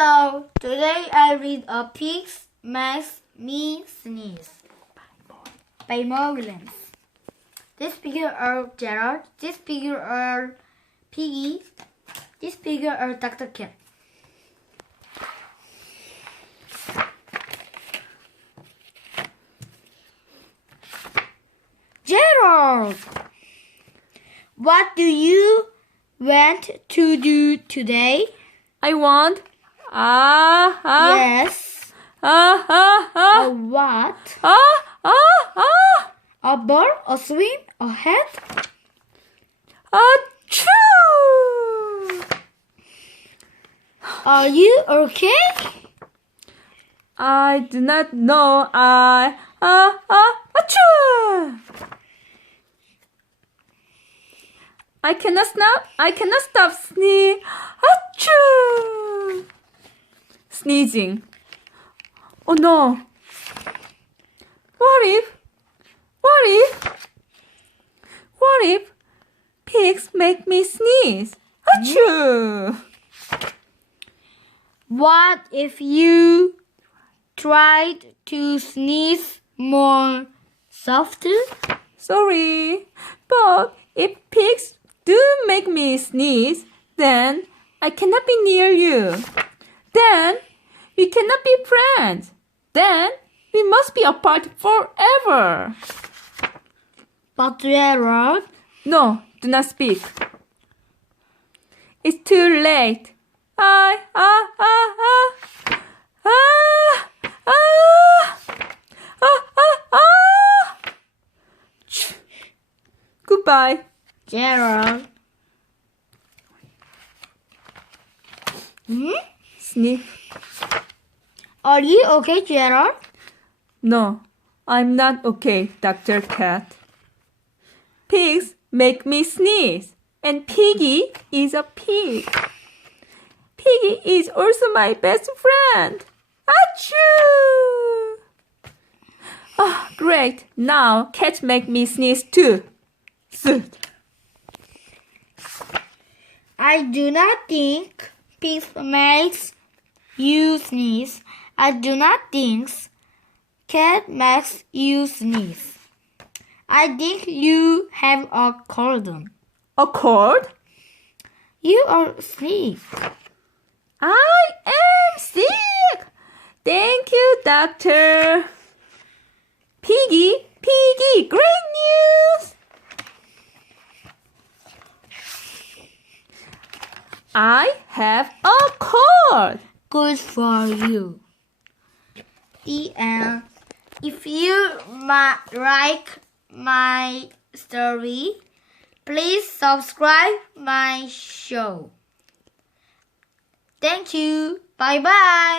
Hello, today I read A Pig Makes Me Sneeze by Mo Willems. This figure are Gerald, this figure are Piggy, this figure are Dr. Cat. Gerald, what do you want to do today? I want Yes. A what? A ball? A swing? A hat? Achoo! Are you okay? I do not know. Achoo! I cannot stop sneezing. Achoo! Sneezing. Oh no. What if pigs make me sneeze? Achoo! What if you tried to sneeze more softly? Sorry, but if pigs do make me sneeze, then I cannot be near you. Then we cannot be friends. Then we must be apart forever. But Gerald, No, do not speak. It's too late. Goodbye. Gerald. Sniff. Are you okay, Gerald? No, I'm not okay, Dr. Cat. Pigs make me sneeze, and Piggy is a pig. Piggy is also my best friend. Achoo! Oh, great. Now cats make me sneeze too. Soot. I do not think pigs makes you sneeze. I do not think cat makes you sneeze. I think you have a cold. A cold? You are sick. I am sick. Thank you, doctor. Piggy, great news. I have a cold. Good for you. The end. If you like my story, please subscribe my show. Thank you. Bye bye.